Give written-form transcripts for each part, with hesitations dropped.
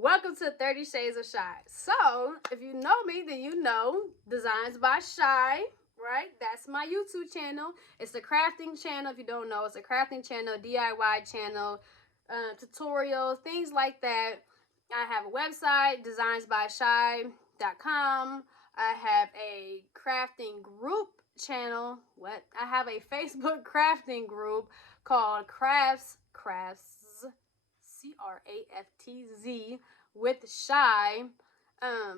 Welcome to 30 Shades of Shy. So, if you know me, then you know Designs by Shy, right? That's my YouTube channel. It's a crafting channel. If you don't know, it's a crafting channel, DIY channel, tutorials, things like that. I have a website, designsbyshy.com. I have a crafting group channel. I have a Facebook crafting group called Crafts, CRAFTZ with Shy.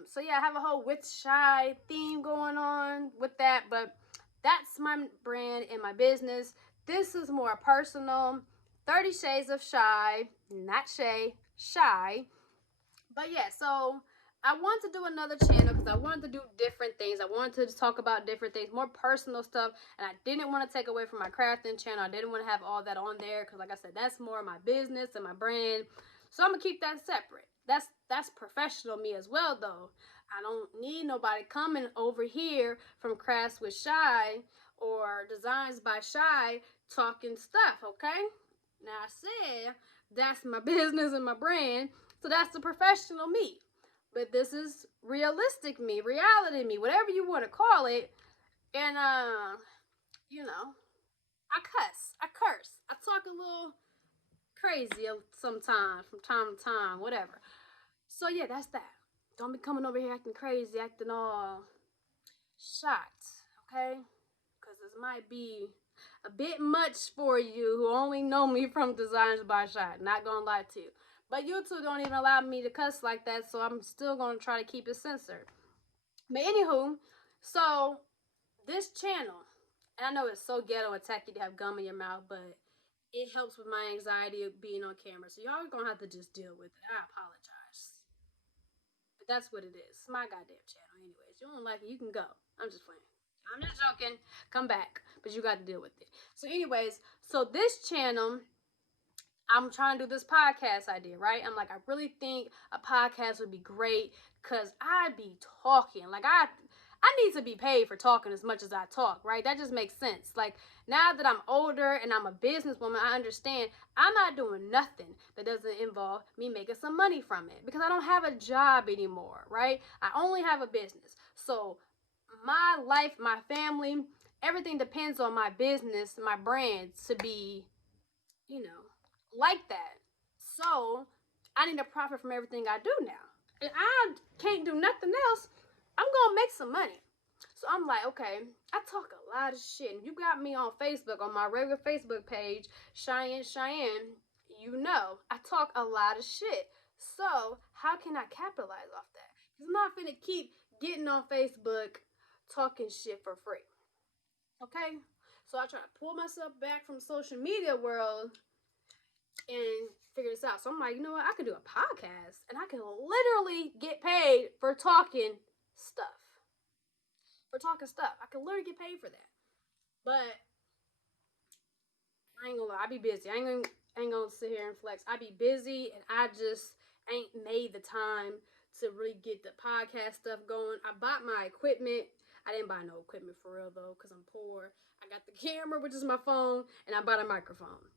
So yeah, I have a whole with Shy theme going on with that, but that's my brand and my business. This is more personal. 30 Shades of Shy, not Shay, Shy. But yeah, so I wanted to do another channel because I wanted to do different things. I wanted to just talk about different things, more personal stuff, and I didn't want to take away from my crafting channel. I didn't want to have all that on there because, like I said, that's more my business and my brand. So I'm gonna keep that separate. That's professional me as well, though. I don't need nobody coming over here from Crafts with Shy or Designs by Shy talking stuff. Okay? Now I said that's my business and my brand. So that's the professional me. But this is realistic me, reality me, whatever you want to call it. And you know, I curse. I talk a little crazy sometimes from time to time, whatever. So yeah, that's that. Don't be coming over here acting crazy, acting all shot, okay? Because this might be a bit much for you who only know me from Designs by Shot. Not gonna lie to you. But YouTube don't even allow me to cuss like that, so I'm still gonna try to keep it censored. But anywho, so this channel, and I know it's so ghetto and tacky to have gum in your mouth, but it helps with my anxiety of being on camera. So y'all are gonna have to just deal with it. I apologize. But that's what it is. It's my goddamn channel. Anyways, you don't like it, you can go. I'm just playing. I'm just joking. Come back. But you got to deal with it. So anyways, so this channel, I'm trying to do this podcast idea, right? I'm like, I really think a podcast would be great because I'd be talking. Like, I need to be paid for talking as much as I talk, right? That just makes sense. Like, now that I'm older and I'm a businesswoman, I understand I'm not doing nothing that doesn't involve me making some money from it because I don't have a job anymore, right? I only have a business. So my life, my family, everything depends on my business, my brand to be, like that. So I need to profit from everything I do now. And I can't do nothing else. I'm gonna make some money. So I'm like, okay, I talk a lot of shit. And you got me on Facebook, on my regular Facebook page, Cheyenne, you know, I talk a lot of shit. So how can I capitalize off that? Because I'm not gonna keep getting on Facebook talking shit for free. Okay? So I try to pull myself back from social media world and figure this out. So I'm like, you know what? I could do a podcast and I can literally get paid for talking stuff. I can literally get paid for that. But I ain't gonna lie, I be busy. I ain't gonna sit here and flex. I be busy and I just ain't made the time to really get the podcast stuff going. I bought my equipment. I didn't buy no equipment for real though, because I'm poor. I got the camera, which is my phone, and I bought a microphone.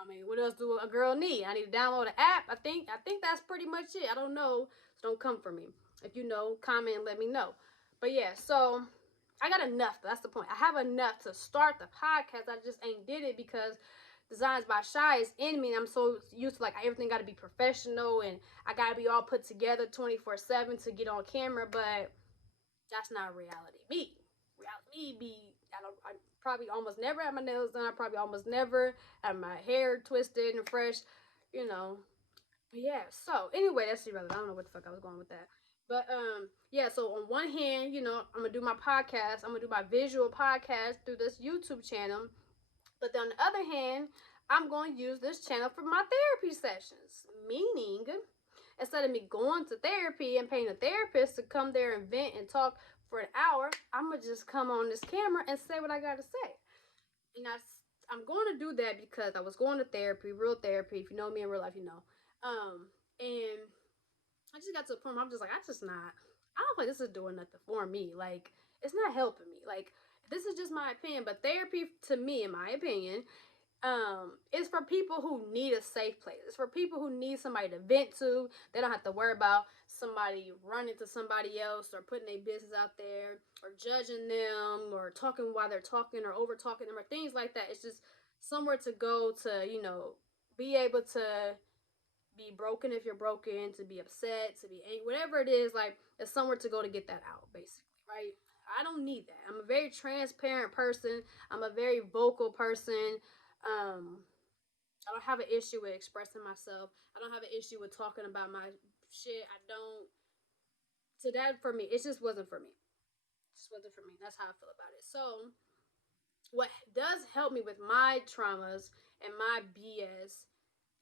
I mean, what else do a girl need? I need to download an app. I think that's pretty much it. I don't know, so don't come for me. If you know, comment and let me know. But yeah, so I got enough. That's the point. I have enough to start the podcast. I just ain't did it because Designs by Shy is in me. And I'm so used to like everything got to be professional and I got to be all put together 24/7 to get on camera. But that's not reality me. Reality me be I probably almost never have my nails done. I probably almost never have my hair twisted and fresh, you know. But yeah, so anyway, that's irrelevant. I don't know what the fuck I was going with that. But yeah, so on one hand, I'm gonna do my podcast, I'm gonna do my visual podcast through this YouTube channel. But then on the other hand, I'm gonna use this channel for my therapy sessions. Meaning, instead of me going to therapy and paying a therapist to come there and vent and talk for an hour, I'm gonna just come on this camera and say what I gotta say. And I'm going to do that because I was going to therapy, real therapy. If you know me in real life, you know. And I just got to a point where I'm just like, I don't think this is doing nothing for me. Like, it's not helping me. Like, this is just my opinion. But therapy, to me, in my opinion, It's for people who need a safe place. It's for people who need somebody to vent to. They don't have to worry about somebody running to somebody else or putting their business out there or judging them or talking while they're talking or over talking them or things like that. It's just somewhere to go to, be able to be broken if you're broken, to be upset, to be angry, whatever it is, like it's somewhere to go to get that out, basically, right? I don't need that. I'm a very transparent person. I'm a very vocal person. Um, I don't have an issue with expressing myself. I don't have an issue with talking about my shit. I don't. So that for me, it just wasn't for me. It just wasn't for me. That's how I feel about it. So what does help me with my traumas and my BS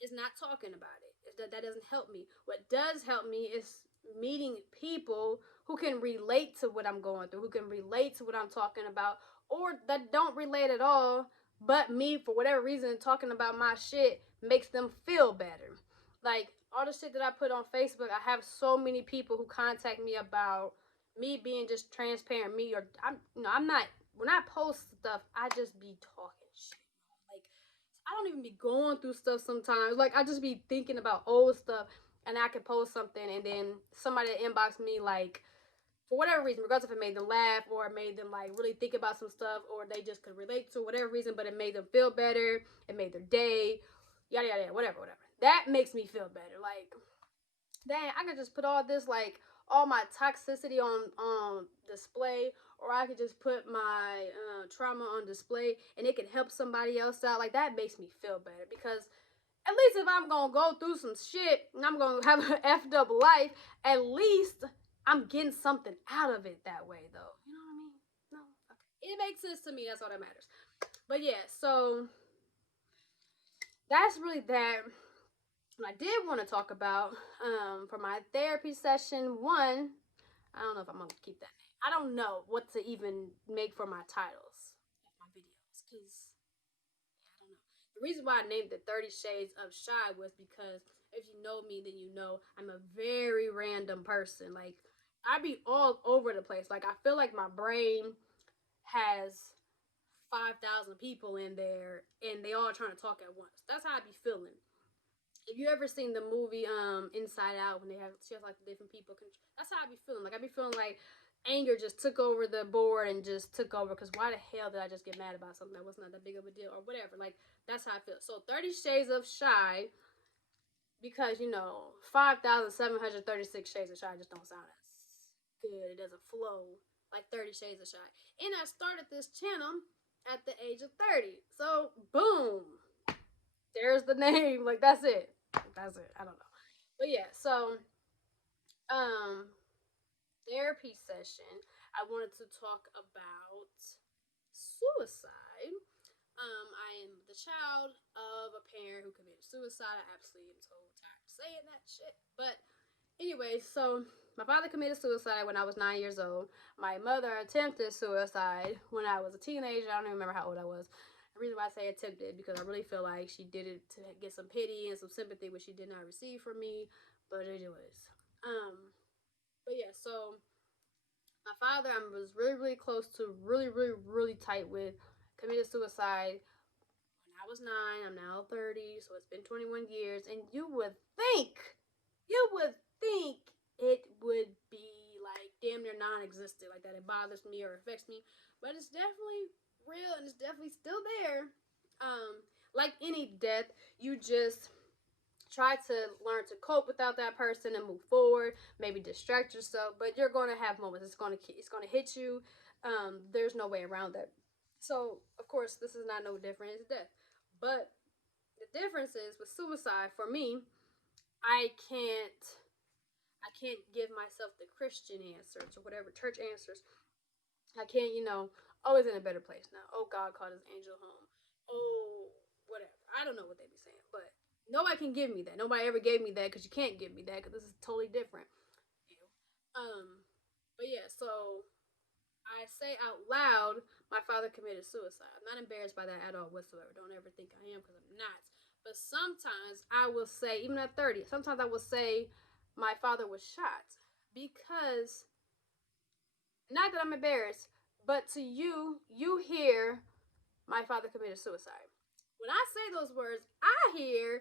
is not talking about it. That doesn't help me. What does help me is meeting people who can relate to what I'm going through, who can relate to what I'm talking about, or that don't relate at all, but me, for whatever reason, talking about my shit makes them feel better. Like all the shit that I put on Facebook, I have so many people who contact me about me being just transparent. Me, or I'm not. When I post stuff, I just be talking shit. Like I don't even be going through stuff sometimes. Like I just be thinking about old stuff, and I can post something, and then somebody inbox me like for whatever reason, regardless if it made them laugh or it made them like really think about some stuff, or they just could relate to whatever reason, but it made them feel better. It made their day, yada yada, yada, whatever, whatever. That makes me feel better. Like dang, I could just put all this like all my toxicity on display, or I could just put my trauma on display, and it can help somebody else out. Like that makes me feel better because at least if I'm gonna go through some shit and I'm gonna have an effed up life, at least I'm getting something out of it that way, though. You know what I mean? No, okay. It makes sense to me. That's all that matters. But yeah, so that's really that. What I did want to talk about for my therapy session one. I don't know if I'm gonna keep that name. I don't know what to even make for my titles of my videos because I don't know. The reason why I named it 30 Shades of Shy was because if you know me, then you know I'm a very random person. Like I be all over the place. Like I feel like my brain has 5,000 people in there and they all trying to talk at once. That's how I be feeling. If you ever seen the movie Inside Out when she has like the different people, that's how I be feeling. Like I be feeling like anger just took over the board and just took over. Because why the hell did I just get mad about something that was not that big of a deal or whatever? Like that's how I feel. So 30 Shades of Shy, because 5,736 Shades of Shy just don't sound as good. It doesn't flow like 30 Shades of Shy. And I started this channel at the age of 30. So boom, there's the name. Like that's it. That's it. I don't know. But yeah, so um therapy session, I wanted to talk about suicide. I am the child of a parent who committed suicide. I absolutely am so tired of saying that shit. But anyway, so my father committed suicide when I was 9 years old. My mother attempted suicide when I was a teenager. I don't even remember how old I was. The reason why I say attempted because I really feel like she did it to get some pity and some sympathy, which she did not receive from me. But it was. But yeah, so my father I was really, really close to, really, really, really tight with, committed suicide when I was 9. I'm now 30, so it's been 21 years. And you would think it would be like damn near non-existent, like that it bothers me or affects me, but it's definitely real and it's definitely still there. Like any death, you just try to learn to cope without that person and move forward, maybe distract yourself, but you're going to have moments. It's going to hit you. There's no way around that. So of course this is not no different. It's death, but the difference is with suicide for me, i can't I can't give myself the Christian answers or whatever church answers. I can't, always in a better place now. Oh, God called his angel home. Oh, whatever. I don't know what they be saying, but nobody can give me that. Nobody ever gave me that because you can't give me that because this is totally different. Um, but yeah, so I say out loud, my father committed suicide. I'm not embarrassed by that at all whatsoever. Don't ever think I am because I'm not. But sometimes I will say, even at 30, sometimes I will say my father was shot because, not that I'm embarrassed, but to you, you hear my father committed suicide. When I say those words, I hear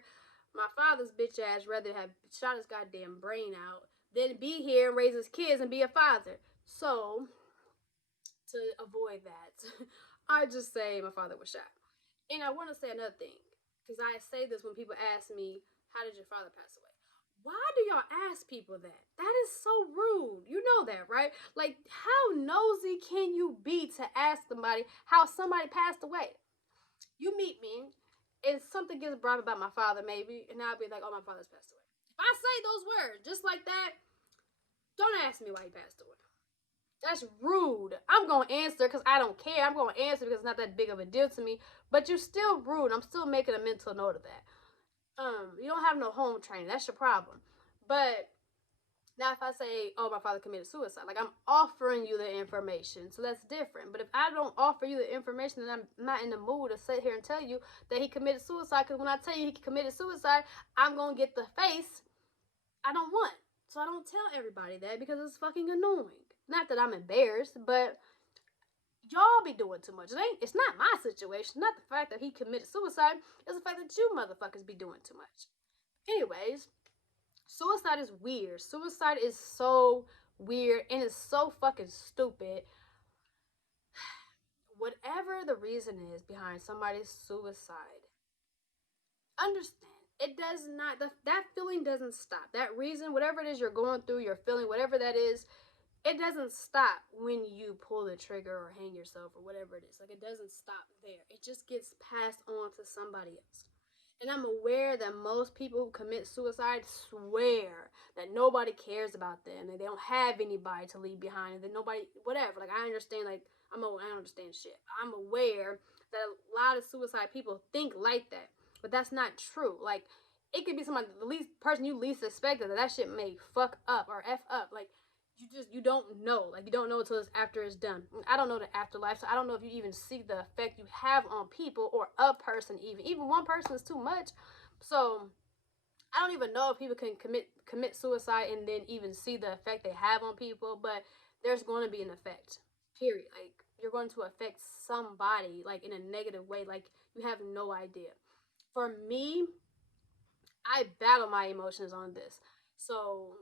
my father's bitch ass rather have shot his goddamn brain out than be here and raise his kids and be a father. So, to avoid that, I just say my father was shot. And I want to say another thing, because I say this when people ask me, how did your father pass away? Why do y'all ask people that? That is so rude. You know that, right? Like, how nosy can you be to ask somebody how somebody passed away? You meet me, and something gets brought up about my father, maybe, and I'll be like, oh, my father's passed away. If I say those words just like that, don't ask me why he passed away. That's rude. I'm gonna answer because I don't care. I'm gonna answer because it's not that big of a deal to me. But you're still rude. I'm still making a mental note of that. You don't have no home training. That's your problem. But now if I say, oh, my father committed suicide, like I'm offering you the information. So that's different. But if I don't offer you the information, then I'm not in the mood to sit here and tell you that he committed suicide. Because when I tell you he committed suicide, I'm gonna get the face I don't want. So I don't tell everybody that because it's fucking annoying. Not that I'm embarrassed, but y'all be doing too much. It's not my situation. Not the fact that he committed suicide. It's the fact that you motherfuckers be doing too much. Anyways, suicide is weird. Suicide is so weird and it's so fucking stupid. Whatever the reason is behind somebody's suicide, understand it does not that feeling doesn't stop. That reason, whatever it is you're going through, you're feeling, whatever that is, it doesn't stop when you pull the trigger or hang yourself or whatever it is. Like, it doesn't stop there. It just gets passed on to somebody else. And I'm aware that most people who commit suicide swear that nobody cares about them and they don't have anybody to leave behind and that nobody, whatever. Like, I understand, like, I understand shit. I'm aware that a lot of suicide people think like that, but that's not true. Like, it could be somebody, the least person you least expected that shit may fuck up or f up. Like, you don't know. Like, you don't know until it's after it's done. I don't know the afterlife, so I don't know if you even see the effect you have on people or a person. Even one person is too much. So I don't even know if people can commit suicide and then even see the effect they have on people. But there's going to be an effect. Period. Like, you're going to affect somebody like in a negative way. Like, you have no idea. For me, I battle my emotions on this. So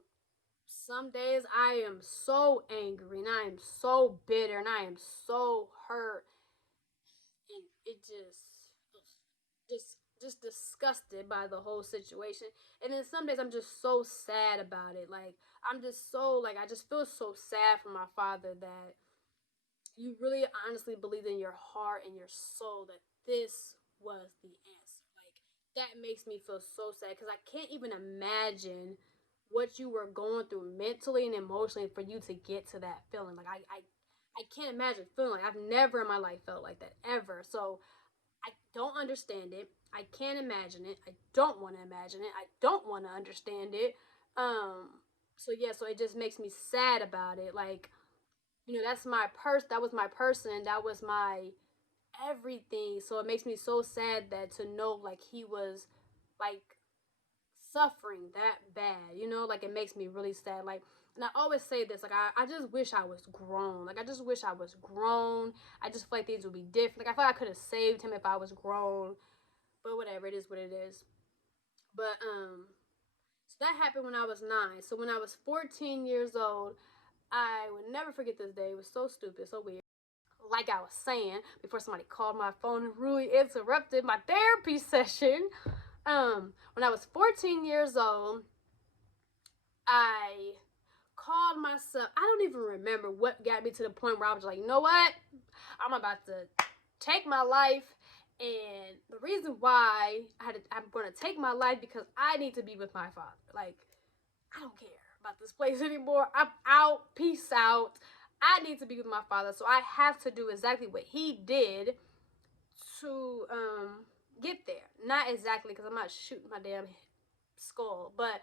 some days I am so angry and I am so bitter and I am so hurt and it just disgusted by the whole situation. And then some days I'm just so sad about it. Like, I'm just so like I just feel so sad for my father that you really honestly believed in your heart and your soul that this was the answer. Like, that makes me feel so sad because I can't even imagine what you were going through mentally and emotionally for you to get to that feeling. Like, I can't imagine feeling like I've never in my life felt like that ever. So I don't understand it. I can't imagine it. I don't want to imagine it. I don't want to understand it. So yeah, so it just makes me sad about it. Like, that's my that was my person, that was my everything. So it makes me so sad that to know like he was like suffering that bad, like it makes me really sad. Like, and I always say this, like I just wish I was grown. Like, I just wish I was grown. I just feel like things would be different. Like, I feel like I could have saved him if I was grown. But whatever, it is what it is. But so that happened when I was 9. So when I was 14 years old, I would never forget this day. It was so stupid, so weird. Like I was saying before somebody called my phone and really interrupted my therapy session. When I was 14 years old, I called myself. I don't even remember what got me to the point where I was like, you know what? I'm about to take my life. And the reason why I'm going to take my life because I need to be with my father. Like, I don't care about this place anymore. I'm out. Peace out. I need to be with my father. So I have to do exactly what he did to get there. Not exactly because I'm not shooting my damn skull, but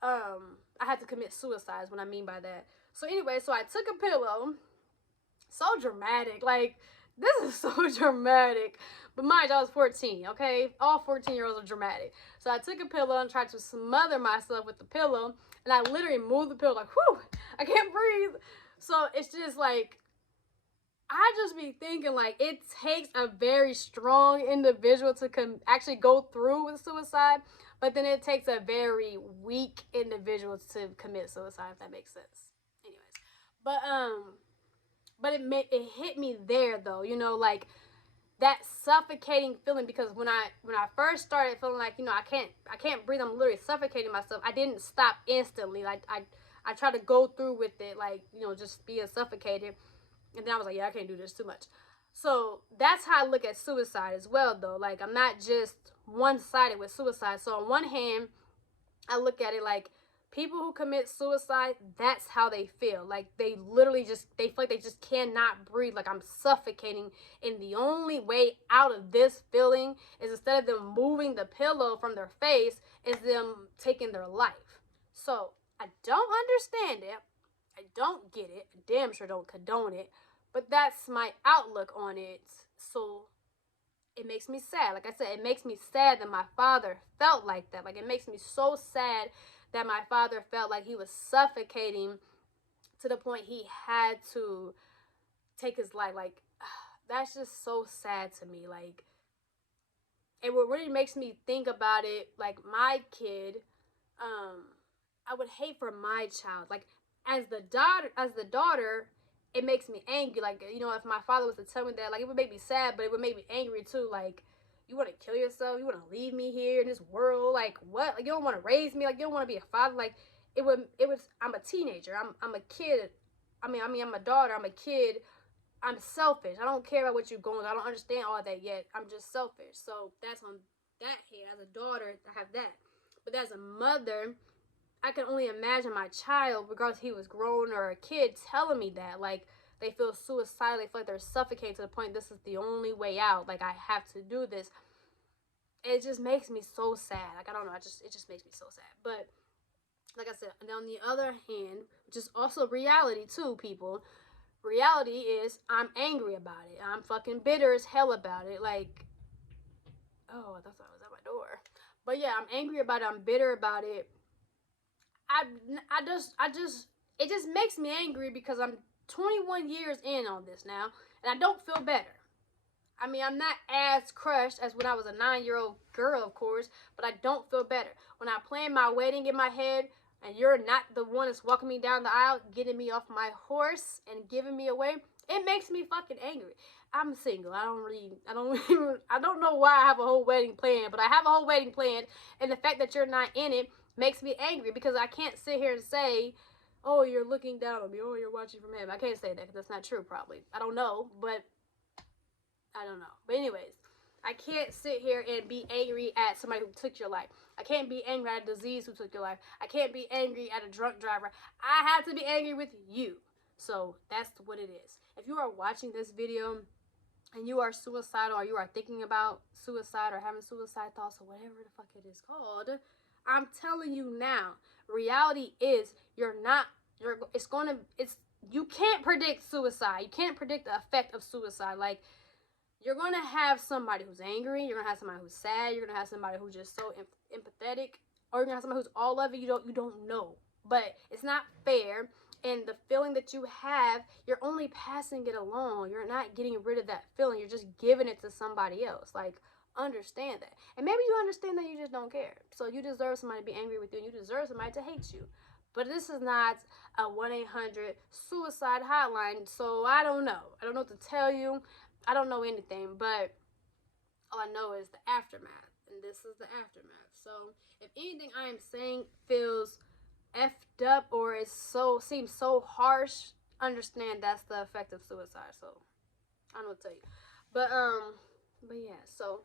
I had to commit suicide is what I mean by that. So anyway, so I took a pillow. So dramatic. Like, this is so dramatic. But mind you, I was 14, okay? All 14-year-olds are dramatic. So I took a pillow and tried to smother myself with the pillow. And I literally moved the pillow like, whew, I can't breathe. So it's just like, I just be thinking like it takes a very strong individual to actually go through with suicide, but then it takes a very weak individual to commit suicide, if that makes sense. Anyways, but it hit me there though, you know, like that suffocating feeling, because when I first started feeling like, you know, I can't breathe, I'm literally suffocating myself, I didn't stop instantly. Like I tried to go through with it, like, you know, just being suffocated. And then I was like, yeah, I can't do this too much. So that's how I look at suicide as well, though. Like, I'm not just one sided with suicide. So, on one hand, I look at it like people who commit suicide, that's how they feel. Like, they literally just, they feel like they just cannot breathe. Like, I'm suffocating. And the only way out of this feeling is, instead of them moving the pillow from their face, is them taking their life. So, I don't understand it. I don't get it. I damn sure don't condone it. But that's my outlook on it. So it makes me sad. Like I said, it makes me sad that my father felt like that. Like, it makes me so sad that my father felt like he was suffocating to the point he had to take his life. Like, that's just so sad to me. Like, and what really makes me think about it, like my kid, I would hate for my child. Like, as the daughter, it makes me angry. Like, you know, if my father was to tell me that, like, it would make me sad, but it would make me angry too. Like, you want to kill yourself? You want to leave me here in this world? Like, what? Like, you don't want to raise me? Like, you don't want to be a father? Like, it was. I'm a teenager. I'm a kid. I mean, I'm a daughter. I'm a kid. I'm selfish. I don't care about what you're going through. I don't understand all that yet. I'm just selfish. So that's on that hand. As a daughter, I have that. But as a mother, I can only imagine my child, regardless if he was grown or a kid, telling me that. Like, they feel suicidal. They feel like they're suffocating to the point this is the only way out. Like, I have to do this. It just makes me so sad. Like, I don't know. It just makes me so sad. But like I said, and on the other hand, which is also reality too, people. Reality is I'm angry about it. I'm fucking bitter as hell about it. Like, oh, I thought I was at my door. But yeah, I'm angry about it. I'm bitter about it. I, it just makes me angry because I'm 21 years in on this now, and I don't feel better. I mean, I'm not as crushed as when I was a 9-year-old girl, of course, but I don't feel better. When I plan my wedding in my head, and you're not the one that's walking me down the aisle, getting me off my horse and giving me away, it makes me fucking angry. I'm single. I don't know why I have a whole wedding planned, but I have a whole wedding planned, and the fact that you're not in it makes me angry, because I can't sit here and say, oh, you're looking down on me, oh, you're watching from heaven. I can't say that, because that's not true, probably. I don't know, but I don't know. But anyways, I can't sit here and be angry at somebody who took your life. I can't be angry at a disease who took your life. I can't be angry at a drunk driver. I have to be angry with you. So that's what it is. If you are watching this video and you are suicidal, or you are thinking about suicide, or having suicide thoughts, or whatever the fuck it is called, I'm telling you now, reality is you can't predict suicide. You can't predict the effect of suicide. Like, you're going to have somebody who's angry. You're going to have somebody who's sad. You're going to have somebody who's just so empathetic. Or you're going to have somebody who's all of it. You don't know. But it's not fair. And the feeling that you have, you're only passing it along. You're not getting rid of that feeling. You're just giving it to somebody else. Like, understand that. And maybe you understand that you just don't care. So you deserve somebody to be angry with you. And you deserve somebody to hate you. But this is not a 1-800 suicide hotline. So I don't know. I don't know what to tell you. I don't know anything, but all I know is the aftermath, and this is the aftermath. So if anything I am saying feels effed up, or seems so harsh, understand that's the effect of suicide. So I don't know what to tell you, but yeah. So,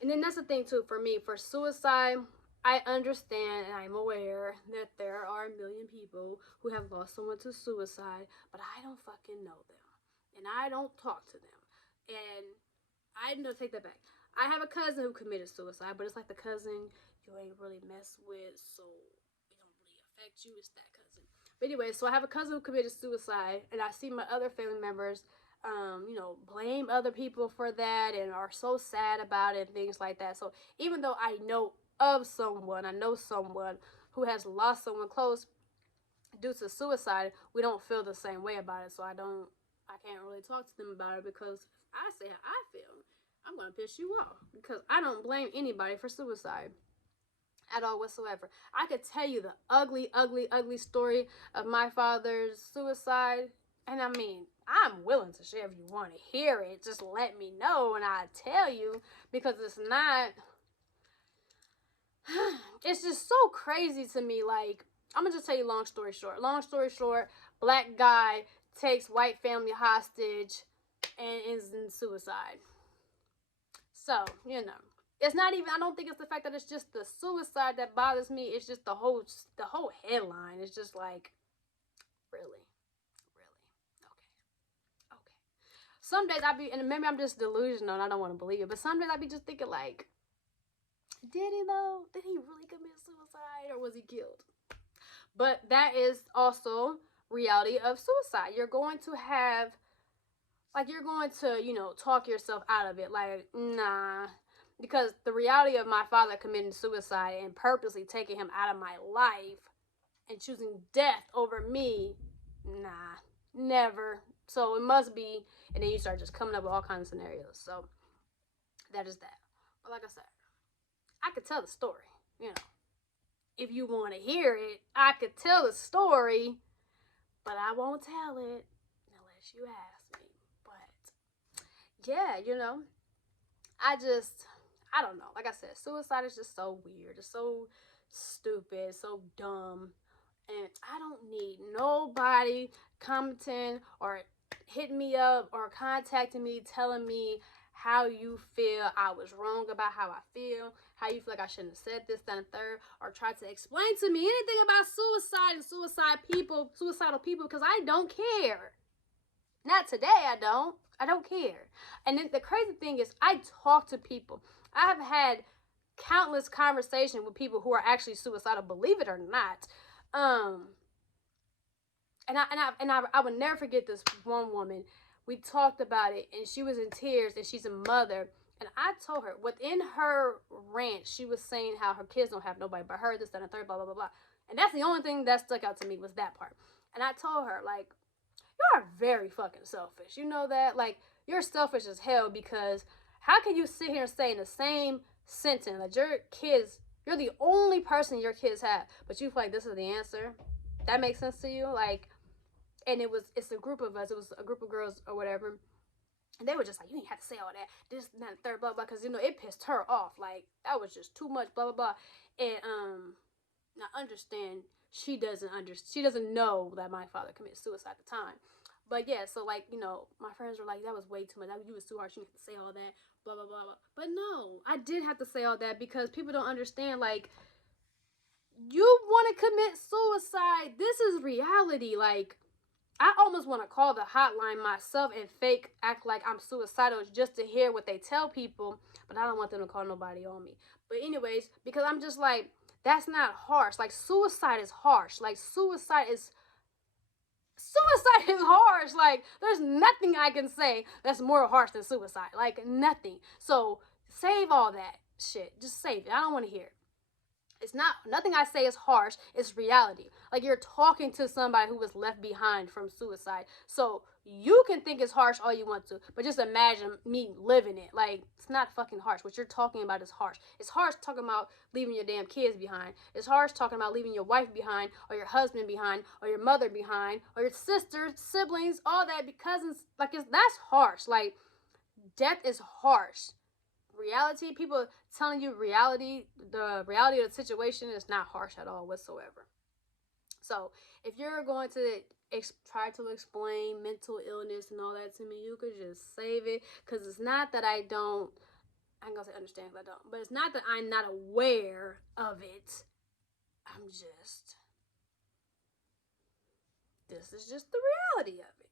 and then that's the thing too for me, for suicide. I understand and I'm aware that there are a million people who have lost someone to suicide, but I don't fucking know them, and I don't talk to them. And I no, take that back. I have a cousin who committed suicide, but it's like the cousin you ain't really mess with, so it don't really affect you. It's that cousin. But anyway, so I have a cousin who committed suicide, and I see my other family members, blame other people for that and are so sad about it and things like that. So even though I know someone who has lost someone close due to suicide, we don't feel the same way about it. So I can't really talk to them about it because if I say how I feel, I'm gonna piss you off because I don't blame anybody for suicide at all whatsoever. I could tell you the ugly, ugly, ugly story of my father's suicide. And I mean, I'm willing to share if you want to hear it. Just let me know and I'll tell you because it's not. It's just so crazy to me. Like, I'm gonna just tell you long story short. Long story short, black guy takes white family hostage and ends in suicide. So, you know, it's not even, I don't think it's the fact that it's just the suicide that bothers me. It's just the whole headline. It's just like, really? Okay. Some days I be, and maybe I'm just delusional and I don't want to believe it, but some days I be just thinking like, did he though? Did he really commit suicide or was he killed? But that is also reality of suicide. You're going to have, like, you're going to, you know, talk yourself out of it. Like, nah. Because the reality of my father committing suicide and purposely taking him out of my life and choosing death over me, nah, never. So it must be, and then you start just coming up with all kinds of scenarios. So that is that. But like I said, I could tell the story, you know. If you want to hear it, I could tell the story, but I won't tell it unless you ask me. But yeah, you know, I don't know. Like I said, suicide is just so weird. It's so stupid, so dumb. And I don't need nobody commenting or hitting me up or contacting me telling me how you feel I was wrong about how I feel, how you feel like I shouldn't have said this, that, and third, or try to explain to me anything about suicide and suicidal people, because I don't care. Not today, I don't. I don't care. And then the crazy thing is, I talk to people. I have had countless conversations with people who are actually suicidal, believe it or not. I would never forget this one woman. We talked about it, and she was in tears, and she's a mother. And I told her, within her rant, she was saying how her kids don't have nobody but her, this, that, and third, blah, blah, blah, blah. And that's the only thing that stuck out to me was that part. And I told her, like, you are very fucking selfish. You know that? Like, you're selfish as hell because how can you sit here and say in the same sentence that your kids, you're the only person your kids have, but you feel like this is the answer? That makes sense to you? Like, and it's a group of us. It was a group of girls or whatever. And they were just like, you didn't have to say all that, this, that, and third, blah, blah, because, you know, it pissed her off. Like, that was just too much, blah, blah, blah. And, now understand, she doesn't know that my father committed suicide at the time. But yeah, so like, you know, my friends were like, that was way too much. You was too harsh. You didn't have to say all that, blah, blah, blah, blah. But no, I did have to say all that because people don't understand, like, you want to commit suicide. This is reality. Like, I almost want to call the hotline myself and fake act like I'm suicidal just to hear what they tell people, but I don't want them to call nobody on me. But anyways, because I'm just like, that's not harsh. Like, suicide is harsh. Like, suicide is harsh. Like, there's nothing I can say that's more harsh than suicide. Like, nothing. So save all that shit. Just save it. I don't want to hear it. It's not, nothing I say is harsh. It's reality. Like, you're talking to somebody who was left behind from suicide. So you can think it's harsh all you want to, but just imagine me living it. Like, it's not fucking harsh. What you're talking about is harsh. It's harsh talking about leaving your damn kids behind. It's harsh talking about leaving your wife behind, or your husband behind, or your mother behind, or your sisters, siblings, all that, cousins. Like, that's harsh. Like, death is harsh. Reality, people telling you the reality of the situation is not harsh at all whatsoever. So if you're going to try to explain mental illness and all that to me, you could just save it, because it's not that I ain't gonna say understand if I don't, but it's not that I'm not aware of it. This is just the reality of it.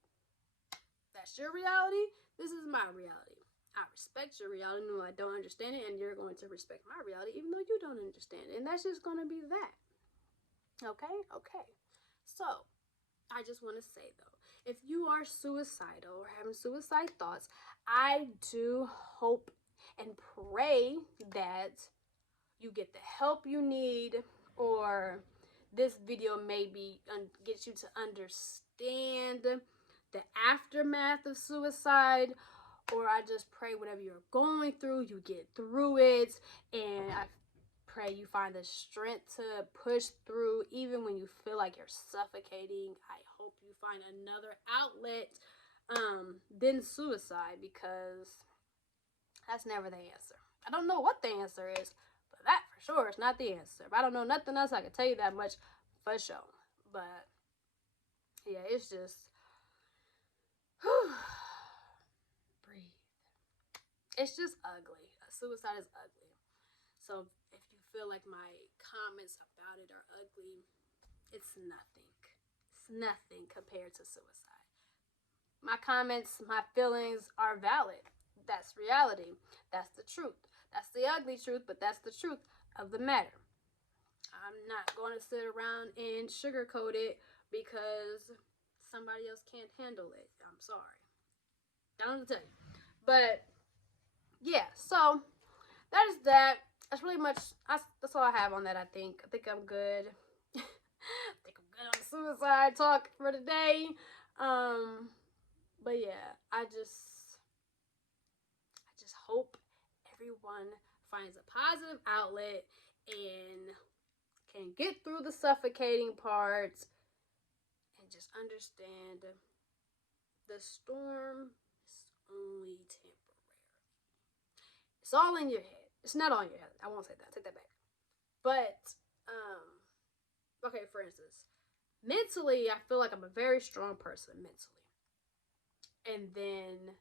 That's your reality. This is my reality. I respect your reality, even though I don't understand it, and you're going to respect my reality, even though you don't understand it. And that's just going to be that. Okay. So, I just want to say, though, if you are suicidal or having suicide thoughts, I do hope and pray that you get the help you need, or this video maybe gets you to understand the aftermath of suicide, or I just pray whatever you're going through, you get through it, and I pray you find the strength to push through even when you feel like you're suffocating. I hope you find another outlet than suicide, because that's never the answer. I don't know what the answer is, but that for sure is not the answer. If I don't know nothing else, I can tell you that much for sure. But yeah, it's just breathe. It's just ugly. Suicide is ugly. So if you feel like my comments about it are ugly, it's nothing. It's nothing compared to suicide. My comments, my feelings are valid. That's reality. That's the truth. That's the ugly truth, but that's the truth of the matter. I'm not going to sit around and sugarcoat it because somebody else can't handle it. I'm sorry. I don't know what to tell you. But yeah, so that is that. That's really much. That's all I have on that. I think I'm good. I think I'm good on suicide talk for today. But yeah, I just hope everyone finds a positive outlet and can get through the suffocating parts and just understand the storm is only temporary. It's all in your head. It's not on your head. I won't say that. Take that back. But okay, for instance, mentally, I feel like I'm a very strong person mentally. And then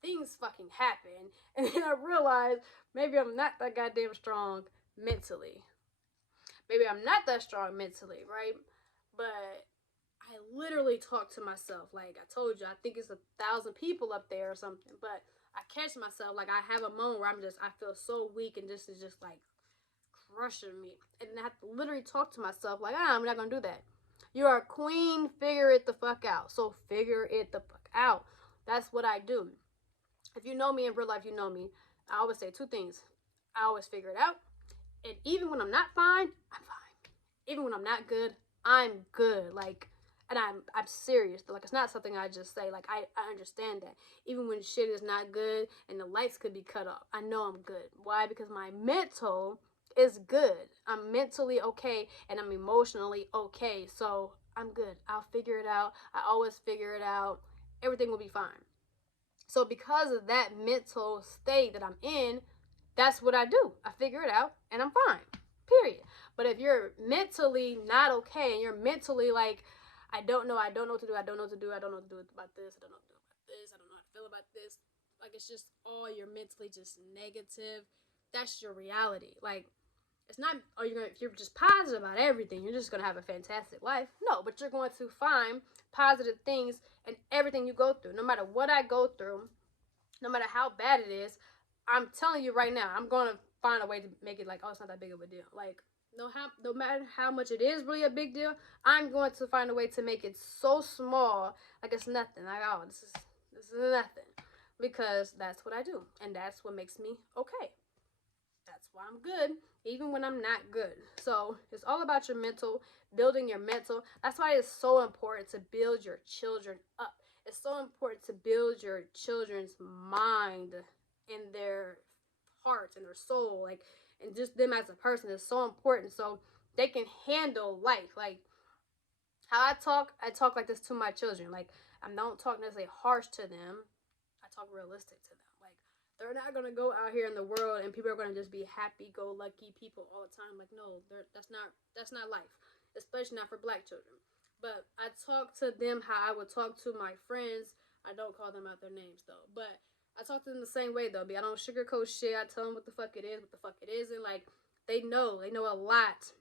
things fucking happen. And then I realize maybe I'm not that goddamn strong mentally. Maybe I'm not that strong mentally, right? But I literally talk to myself. Like I told you, I think it's 1,000 people up there or something. But I catch myself, like I have a moment where I feel so weak and this is just like crushing me. And I have to literally talk to myself like, I'm not going to do that. You are a queen, figure it the fuck out. So figure it the fuck out. That's what I do. If you know me in real life, you know me. I always say 2 things. I always figure it out. And even when I'm not fine, I'm fine. Even when I'm not good, I'm good. Like, and I'm serious. Like, it's not something I just say. Like, I understand that. Even when shit is not good and the lights could be cut off, I know I'm good. Why? Because my mental is good. I'm mentally okay and I'm emotionally okay. So I'm good. I'll figure it out. I always figure it out. Everything will be fine. So because of that mental state that I'm in, that's what I do. I figure it out and I'm fine. Period. But if you're mentally not okay and you're mentally like, I don't know what to do, I don't know what to do about this, I don't know what to do about this, I don't know how to feel about this. Like it's just all you're mentally just negative. That's your reality. Like it's not, if you're just positive about everything, you're just gonna have a fantastic life. No, but you're going to find positive things in everything you go through. No matter what I go through, no matter how bad it is, I'm telling you right now, I'm gonna find a way to make it like, it's not that big of a deal. Like, no matter how much it is really a big deal, I'm going to find a way to make it so small, like it's nothing. Like, this is nothing, because that's what I do, and that's what makes me okay. That's why I'm good, even when I'm not good. So it's all about your mental, building your mental. That's why it's so important to build your children up. It's so important to build your children's mind and their hearts and their soul, like, and just them as a person is so important, so they can handle life. Like how I talk like this to my children. Like I don't talk necessarily harsh to them. I talk realistic to them. Like they're not gonna go out here in the world and people are gonna just be happy-go-lucky people all the time. Like no, that's not life, especially not for Black children. But I talk to them how I would talk to my friends. I don't call them out their names though, but I talk to them the same way though. I don't sugarcoat shit. I tell them what the fuck it is, what the fuck it isn't. Like they know a lot.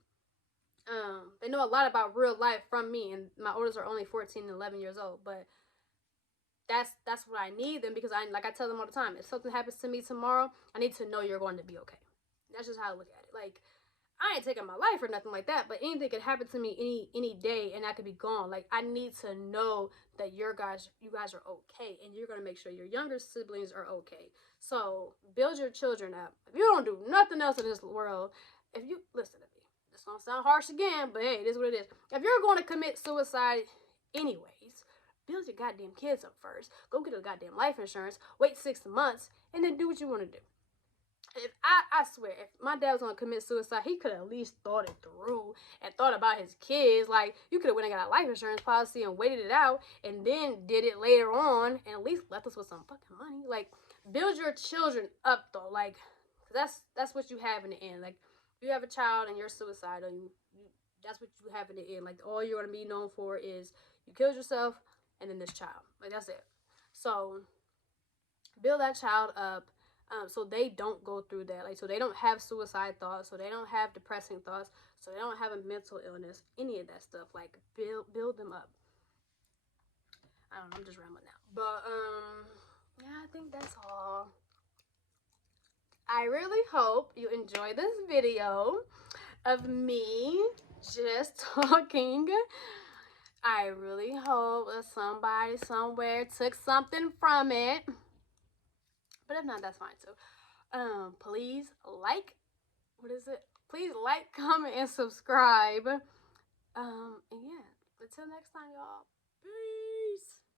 They know a lot about real life from me, and my oldest are only 14 and 11 years old. But that's what I need them, because I tell them all the time. If something happens to me tomorrow, I need to know you're going to be okay. That's just how I look at it. Like I ain't taking my life or nothing like that, but anything could happen to me any day and I could be gone. Like I need to know that you guys are okay, and you're gonna make sure your younger siblings are okay. So build your children up. If you don't do nothing else in this world, if you listen to me, it's gonna sound harsh again, but hey, it is what it is. If you're going to commit suicide anyways, build your goddamn kids up first. Go get a goddamn life insurance. Wait 6 months, and then do what you want to do. If I swear, if my dad was gonna commit suicide, he could have at least thought it through and thought about his kids. Like, you could have went and got a life insurance policy and waited it out, and then did it later on, and at least left us with some fucking money. Like, build your children up though. Like, that's what you have in the end. Like, if you have a child and you're suicidal, that's what you have in the end. Like, all you're gonna be known for is you killed yourself and then this child. Like, that's it. So build that child up. So they don't go through that. Like, so they don't have suicide thoughts, so they don't have depressing thoughts, so they don't have a mental illness, any of that stuff. Like, build them up. I don't know, I'm just rambling now. But yeah, I think that's all. I really hope you enjoy this video of me just talking. I really hope that somebody somewhere took something from it. But if not, that's fine too. Please like, Please like, comment, and subscribe. And yeah, until next time, y'all.